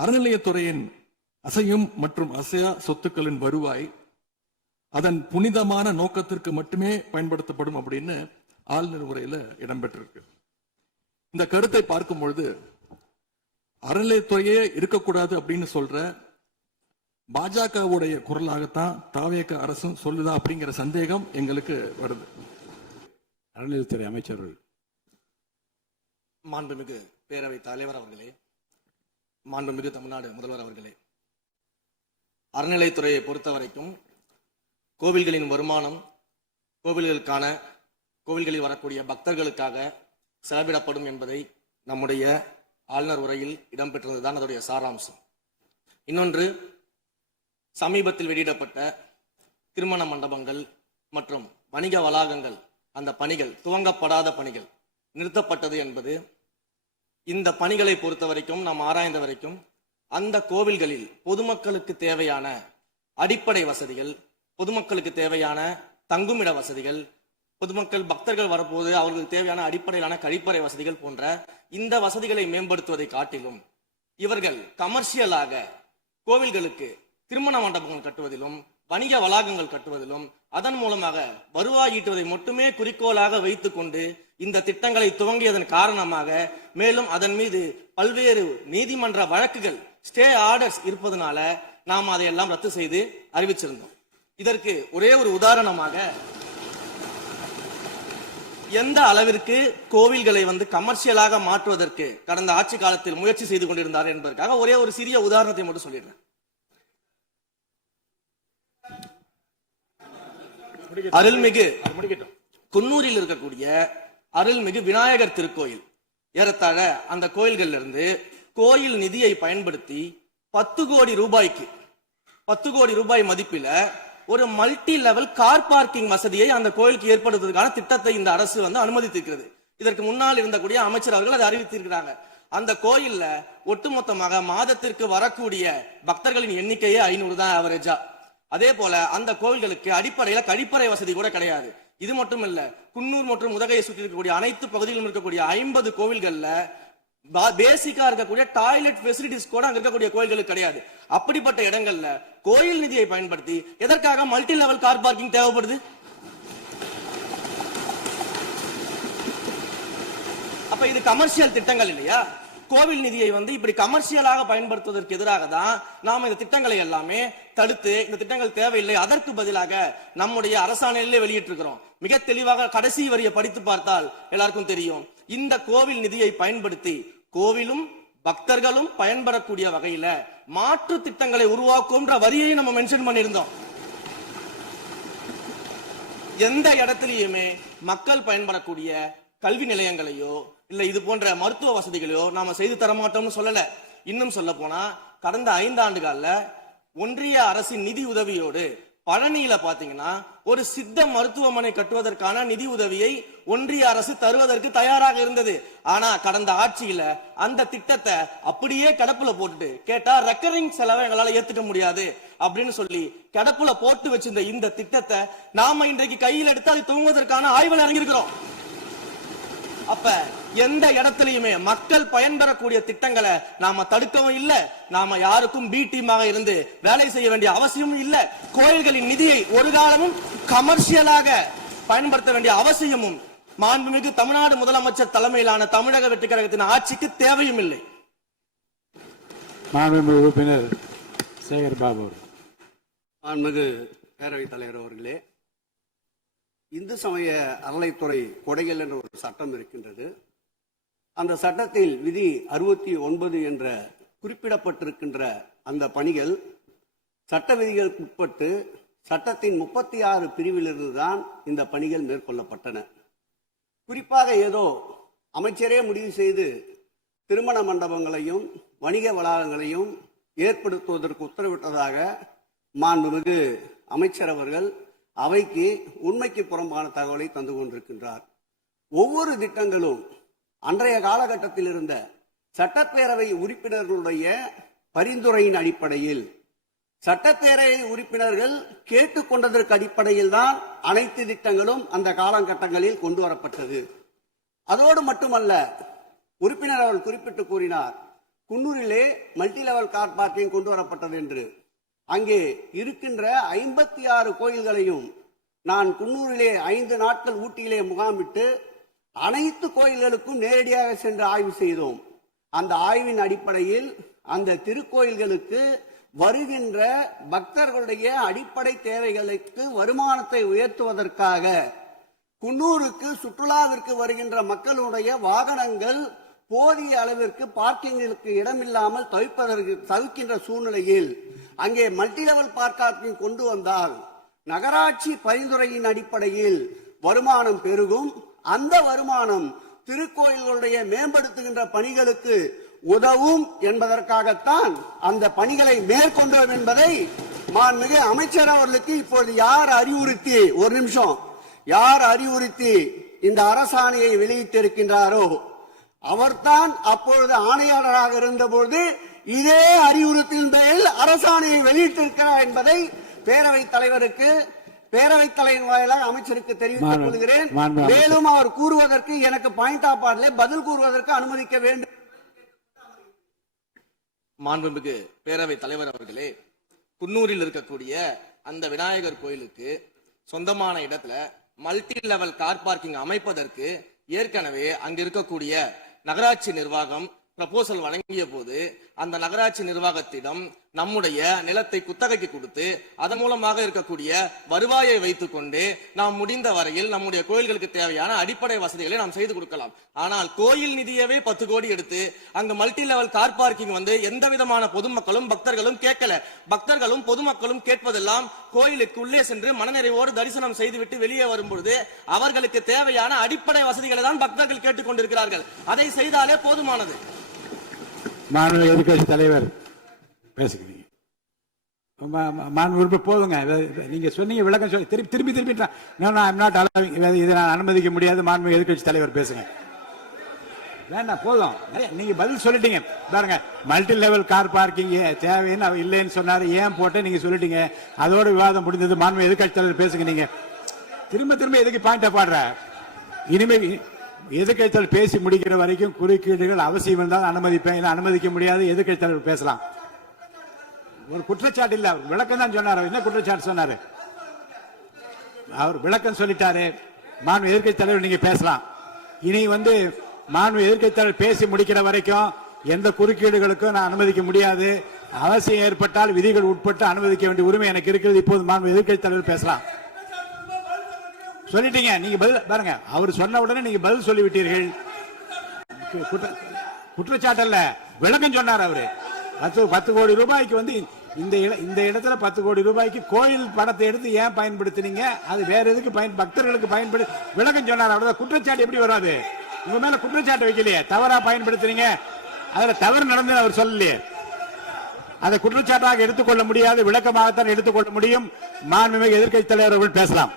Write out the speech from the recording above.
அறநிலையத்துறையின் அசையும் மற்றும் அசையா சொத்துக்களின் வருவாய் அதன் புனிதமான நோக்கத்திற்கு மட்டுமே பயன்படுத்தப்படும் அப்படின்னு ஆளுநர் உரையில இடம்பெற்றிருக்கு. இந்த கருத்தை பார்க்கும் பொழுது அறநிலையத்துறையே இருக்கக்கூடாது அப்படின்னு சொல்ற பாஜகவுடைய குரலாகத்தான் தாவேக அரசும் சொல்லுதா அப்படிங்கிற சந்தேகம் எங்களுக்கு வருது. அறநிலையத்துறை அமைச்சர்கள். மாண்புமிகு பேரவைத் தலைவர் அவர்களே, மாண்புமிகு தமிழ்நாடு முதல்வர் அவர்களே, அறநிலையத்துறையை பொறுத்த வரைக்கும் கோவில்களின் வருமானம் கோவில்களில் வரக்கூடிய பக்தர்களுக்காக செலவிடப்படும் என்பதை நம்முடைய ஆளுநர் உரையில் இடம்பெற்றிருந்ததுதான் அதோடைய சாராம்சம். இன்னொன்று, சமீபத்தில் வெளியிடப்பட்ட திருமண மண்டபங்கள் மற்றும் வணிக வளாகங்கள், அந்த பணிகள் துவங்கப்படாத பணிகள் நிறுத்தப்பட்டது என்பது இந்த பணிகளை பொறுத்த வரைக்கும் நாம் ஆராய்ந்த வரைக்கும் அந்த கோவில்களில் பொதுமக்களுக்கு தேவையான அடிப்படை வசதிகள், பொதுமக்களுக்கு தேவையான தங்குமிட வசதிகள், பொதுமக்கள் பக்தர்கள் வரப்போது அவர்களுக்கு தேவையான அடிப்படையிலான கழிப்பறை வசதிகள் போன்ற இந்த வசதிகளை மேம்படுத்துவதை காட்டிலும் இவர்கள் கமர்ஷியலாக கோவில்களுக்கு திருமண மண்டபங்கள் கட்டுவதிலும் வணிக வளாகங்கள் கட்டுவதிலும் அதன் மூலமாக வருவாய் ஈட்டுவதை மட்டுமே குறிக்கோளாக வைத்துக் கொண்டு இந்த திட்டங்களை துவங்கியதன் காரணமாக மேலும் அதன் மீது பல்வேறு நீதிமன்ற வழக்குகள், ஸ்டே ஆர்டர்ஸ் இருப்பதனால நாம் அதையெல்லாம் ரத்து செய்து அறிவிச்சிருந்தோம். இதற்கு ஒரே ஒரு உதாரணமாக, எந்த அளவிற்கு கோவில்களை கமர்ஷியலாக மாற்றுவதற்கு கடந்த ஆட்சி காலத்தில் முயற்சி செய்து கொண்டிருந்தார் என்பதற்காக ஒரே ஒரு சிறிய உதாரணத்தை மட்டும் சொல்லிடுறேன். அருள்மிகு குன்னூரில் இருக்கக்கூடிய அருள்மிகு விநாயகர் திருக்கோயில், ஏறத்தாழ அந்த கோயில்கள் இருந்து கோயில் நிதியை பயன்படுத்தி 10 கோடி ரூபாய் மதிப்பில ஒரு மல்டி லெவல் கார் பார்க்கிங் வசதியை அந்த கோயிலுக்கு ஏற்படுத்துவதற்கான திட்டத்தை இந்த அரசு அனுமதித்திருக்கிறது. இதற்கு முன்னால் இருந்தக்கூடிய அமைச்சர் அவர்கள் அதை அறிவித்திருக்கிறாங்க. அந்த கோயில்ல ஒட்டுமொத்தமாக மாதத்திற்கு வரக்கூடிய பக்தர்களின் எண்ணிக்கையே 500 தான் ஆவரேஜா. அதே போல அந்த கோவில்களுக்கு அடிப்படையில கழிப்பறை வசதி கூட கிடையாது. இது மட்டும் இல்ல, குன்னூர் மற்றும் உதகையை சுற்றி இருக்கக்கூடிய அனைத்து பகுதிகளிலும் இருக்கக்கூடிய 50 கோவில்கள்ல பேசிக்கா இருக்கக்கூடிய டாய்லெட் ஃபெசிலிட்டிஸ் கூட அங்க இருக்கக்கூடிய கோயில்களுக்கு கிடையாது. அப்படிப்பட்ட இடங்கள்ல கோயில் நிதியை பயன்படுத்தி எதற்காக மல்டி லெவல் கார் பார்க்கிங் தேவைப்படுது? அப்ப இது கமர்ஷியல் திட்டங்கள் இல்லையா? கோவில் நிதியை இப்படி கமர்ஷியலாக பயன்படுத்துவதற்கு எதிராக தான் நாம இந்த திட்டங்களை எல்லாமே தடுத்து, இந்த திட்டங்கள் தேவையில்லை, அதற்கு பதிலாக நம்முடைய அரசாணையிலே வெளியிட்டிருக்கிறோம். மிக தெளிவாக கடைசி வரியை படித்து பார்த்தால் எல்லாருக்கும் தெரியும். இந்த கோவில் நிதியை பயன்படுத்தி கோவிலும் பக்தர்களும் பயன்படக்கூடிய வகையில மாற்று திட்டங்களை உருவாக்கும்ன்ற வரியை நம்ம மென்ஷன் பண்ணியிருந்தோம். எந்த இடத்திலேயுமே மக்கள் பயன்படக்கூடிய கல்வி நிலையங்களையோ இல்ல இது போன்ற மருத்துவ வசதிகளையோ நாம செய்து தர மாட்டோம்னு சொல்லல. இன்னும் சொல்ல போனா, கடந்த 5 ஆண்டுகள்ல ஒன்றிய அரசின் நிதி உதவியோடு பழனியில பாத்தீங்கன்னா ஒரு சித்த மருத்துவமனை கட்டுவதற்கான நிதி உதவியை ஒன்றிய அரசு தருவதற்கு தயாராக இருந்தது. ஆனா கடந்த ஆட்சியில அந்த திட்டத்தை அப்படியே கிடப்புல போட்டுட்டு, கேட்டா ரெக்கரிங் செலவை எங்களால ஏத்துக்க முடியாது அப்படின்னு சொல்லி கிடப்புல போட்டு வச்சிருந்த இந்த திட்டத்தை நாம இன்றைக்கு கையில் எடுத்து அதை துவங்குவதற்கான ஆய்வில் இறங்கியிருக்கிறோம். அப்ப எந்த இடத்திலையுமே மக்கள் பயன்பெறக்கூடிய திட்டங்களை நாம தடுக்கவும் இல்லை, நாம யாருக்கும் பி டீமாக இருந்து வேலை செய்ய வேண்டிய அவசியமும் இல்லை. கோயில்களின் நிதியை ஒரு காலமும் கமர்ஷியலாக பயன்படுத்த வேண்டிய அவசியமும் மாண்புமிகு தமிழ்நாடு முதலமைச்சர் தலைமையிலான தமிழக வெற்றி கழகத்தின் ஆட்சிக்கு தேவையும் இல்லை. மாண்புமிகு உறுப்பினர் சேகர் பாபு. மாண்புமிகு பேரவைத் தலைவர் அவர்களே, இந்து சமய அறநிலைத்துறை கொடைகள் என்ற ஒரு சட்டம் இருக்கின்றது. அந்த சட்டத்தில் விதி 69 என்ற குறிப்பிடப்பட்டிருக்கின்ற அந்த பணிகள் சட்ட விதிகளுக்கு உட்பட்டு சட்டத்தின் 36 பிரிவிலிருந்து தான் இந்த பணிகள் மேற்கொள்ளப்பட்டன. குறிப்பாக ஏதோ அமைச்சரே முடிவு செய்து திருமண மண்டபங்களையும் வணிக வளாகங்களையும் ஏற்படுத்துவதற்கு உத்தரவிட்டதாக மாண்புமிகு அமைச்சர் அவர்கள் அவைக்கு உண்மைக்கு புறம்பான தகவலை தந்து கொண்டிருக்கின்றார். ஒவ்வொரு திட்டங்களும் அன்றைய காலகட்டத்தில் இருந்த சட்டப்பேரவை உறுப்பினர்களுடைய பரிந்துரையின் அடிப்படையில், சட்டப்பேரவை உறுப்பினர்கள் கேட்டுக்கொண்டதற்கு அடிப்படையில் தான் அனைத்து திட்டங்களும் அந்த காலகட்டங்களில் கொண்டு வரப்பட்டது. அதோடு மட்டுமல்ல, உறுப்பினர் அவர்கள் குறிப்பிட்டு கூறினார், குன்னூரிலே மல்டி லெவல் கார் பார்க்கிங் கொண்டு வரப்பட்டது என்று. அங்கே இருக்கின்ற 56 கோயில்களையும் நான் குன்னூரிலே 5 நாட்கள் ஊட்டியிலே முகாமிட்டு அனைத்து கோயில்களுக்கும் நேரடியாக சென்று ஆய்வு செய்தோம். அந்த ஆய்வின் அடிப்படையில் அந்த திருக்கோயில்களுக்கு வருகின்ற பக்தர்களுடைய அடிப்படை தேவைகளுக்கு வருமானத்தை உயர்த்துவதற்காக குன்னூருக்கு சுற்றுலாவிற்கு வருகின்ற மக்களுடைய வாகனங்கள் போதிய அளவிற்கு பார்க்கிங்களுக்கு இடமில்லாமல் தவிக்கின்ற சூழ்நிலையில் அங்கே மல்டி லெவல் பார்க்கிங் கொண்டு வந்தால் நகராட்சி பரிந்துரையின் அடிப்படையில் வருமானம் பெருகும். அந்த வருமானம் திருக்கோயில்களுடைய மேம்படுத்துகின்ற பணிகளுக்கு உதவும் என்பதற்காகத்தான் அந்த பணிகளை மேற்கொண்டோம் என்பதை மாண்புமிகு அமைச்சர் அவர்களுக்கு இப்போது யார் அறிவுறுத்தி, ஒரு நிமிஷம், யார் அறிவுறுத்தி இந்த அரசாணையை வெளியிட்டிருக்கின்றாரோ அவர்தான் அப்பொழுது ஆணையாளராக இருந்தபோது இதே அறிவுறுத்தின் பேரில் அரசாணையை வெளியிட்டிருக்கிறார் என்பதை பேரவைத் தலைவர் வாயிலாக அமைச்சருக்கு தெரிவித்துக் கொள்கிறேன். மேலும் அவர் கூறுவதற்கு எனக்கு பாயிண்ட் ஆஃப் ஆர்டர்ல பதில் கூறுவதற்கு அனுமதிக்க வேண்டும். மாண்புமிகு பேரவைத் தலைவர் அவர்களே, குன்னூரில் இருக்கக்கூடிய அந்த விநாயகர் கோயிலுக்கு சொந்தமான இடத்துல மல்டி லெவல் கார் பார்க்கிங் அமைப்பதற்கு ஏற்கனவே அங்க இருக்கக்கூடிய நகராட்சி நிர்வாகம் ப்ரப்போசல் வழங்கிய போது அந்த நகராட்சி நிர்வாகத்திடம் நம்முடைய நிலத்தை குத்தகைக்கு கொடுத்து அதன் மூலமாக இருக்கக்கூடிய வருவாயை வைத்துக் கொண்டு நாம் முடிந்த வரையில் நம்முடைய கோயில்களுக்கு தேவையான அடிப்படை வசதிகளை நாம் செய்து கொடுக்கலாம். ஆனால் கோயில் நிதியவே 10 கோடி எடுத்து அங்க மல்டி லெவல் கார் பார்க்கிங் வந்து எந்த விதமான பொதுமக்களும் பக்தர்களும் கேட்கல. பக்தர்களும் பொதுமக்களும் கேட்பதெல்லாம் கோயிலுக்கு உள்ளே சென்று மனநிறைவோடு தரிசனம் செய்துவிட்டு வெளியே வரும்பொழுது அவர்களுக்கு தேவையான அடிப்படை வசதிகளை தான் பக்தர்கள் கேட்டுக் கொண்டிருக்கிறார்கள். அதை செய்தாலே போதுமானது. மாண்பு எதிர்கட்சி தலைவர் பேசுகிறீங்க. மாண்பு போதுங்க. நீங்க சொன்னீங்க விளக்கம் சொல்லி திருப்பி இதை நான் அனுமதிக்க முடியாது. மாண்பு எதிர்கட்சி தலைவர் பேசுங்க. வேண்டாம், போதும். நீங்க பதில் சொல்லிட்டீங்க பாருங்க. மல்டி லெவல் கார் பார்க்கிங் தேவைன்னு அவர் இல்லைன்னு சொன்னாரு. ஏன் போட்டு நீங்க சொல்லிட்டீங்க. அதோட விவாதம் முடிந்தது. மாண்பு எதிர்கட்சி தலைவர் பேசுங்க. நீங்க திரும்ப எதுக்கு பாயிண்ட் பாடுற? இனிமே எதிர்கட்சி தலைவர் பேசி முடிக்கிற வரைக்கும் குறுக்கீடுகள் அவசியம் இருந்தால் அனுமதிப்பேன், அனுமதிக்க முடியாது. எதிர்கட்சி தலைவர் பேசலாம். ஒரு குற்றச்சாட்டு இல்ல, அவர் விளக்கம் தான் சொன்னார். என்ன குற்றச்சாட்டு சொன்னாரு? அவர் விளக்கம் சொல்லிட்டாரு. மாண்பு எதிர்கட்சி தலைவர் நீங்க பேசலாம். இனி மாண்பு எதிர்கட்சி தலைவர் பேசி முடிக்கிற வரைக்கும் எந்த குறுக்கீடுகளுக்கும் நான் அனுமதிக்க முடியாது. அவசியம் ஏற்பட்டால் விதிகள் உட்பட்டு அனுமதிக்க வேண்டிய உரிமை எனக்கு இருக்கிறது. இப்போது மாண்பு எதிர்கட்சி தலைவர் பேசலாம். சொல்லிட்டீங்க. நீங்க பதில் பாருங்க. அவர் சொன்ன உடனே நீங்க பதில் சொல்லிவிட்டீர்கள். குற்றச்சாட்டு அல்ல, விளக்கம் சொன்னார் அவரு. 10 கோடி ரூபாய்க்கு இந்த இடத்துல 10 கோடி ரூபாய்க்கு கோயில் பணத்தை எடுத்து ஏன் பயன்படுத்தினீங்க? அது வேற எதுக்கு பக்தர்களுக்கு பயன்படு விளக்கம் சொன்னார். அவ்வளவுதான். குற்றச்சாட்டு எப்படி வராது? உங்க மேல குற்றச்சாட்டு வைக்கலையே. தவறா பயன்படுத்தினீங்க, அதுல தவறு நடந்து அவர் சொல்லலையே. அதை குற்றச்சாட்டாக எடுத்துக்கொள்ள முடியாது, விளக்கமாகத்தான் எடுத்துக்கொள்ள முடியும். மாண்புமிகு எதிர்க்கட்சி தலைவர் அவர்கள் பேசலாம்.